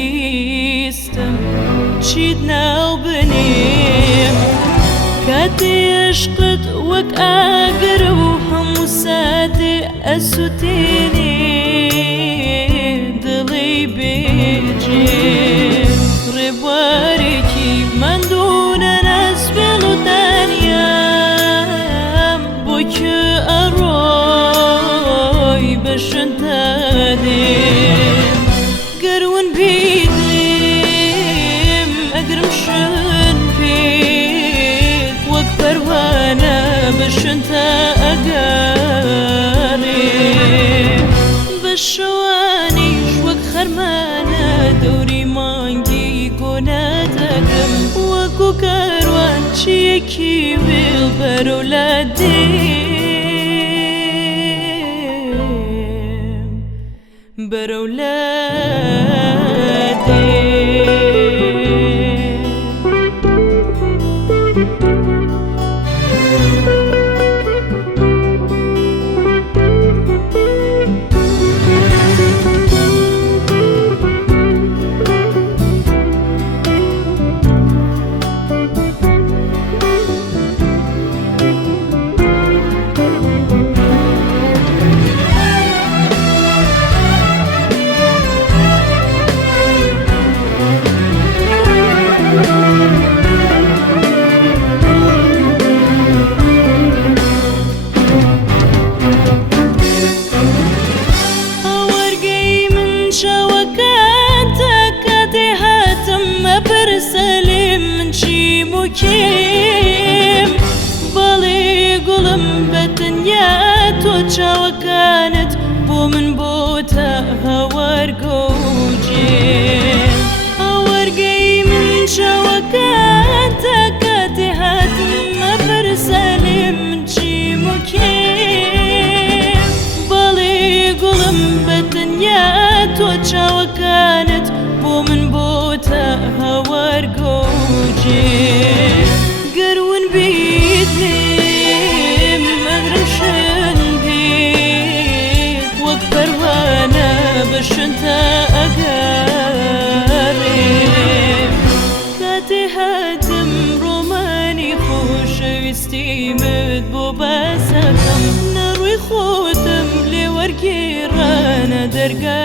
خۆشەویستم چیت ناو بنێم کاتی عشقت وەک ئاگرە و هەموو ساتێ ئەسووتێنێ دڵی بێجێ ڕێبوارێکی ماندوونە ناسبێڵ و دانیام بۆکە ئەڕۆی بەشن تا دێم گەرون بیدێم ئەگرم شن پێت وەک پەروانە بەشن تا ئەگەڕێم بە شەوانیش وەک خەرمانە دەوری مانگی گۆنە دەکەم وەکو کاروان چیەکی وێڵ بەرەو لا دێم بەرەو لا کێم بەڵێ گوڵم بەتەنیا تۆ چاوەکانت بۆ من بۆتە هەوارگە و جێم هەوارگەی من چاوەکانتە کاتێ هاتم مەپەرسە لێ من چیم و کێم بەڵێ گوڵم بەتەنیا تۆ چاوەکانت بۆ من بۆتە هەوارگە و جێم گەرون بیدێم ئەگرم شن پێت وەک پەروانە بەشن تا ئەگەڕێم کاتێ هاتم ڕۆمانی خۆشەویستیمت بۆ باسەکەم نەڕووی خۆتم لێ وەرگێڕانە دەرگا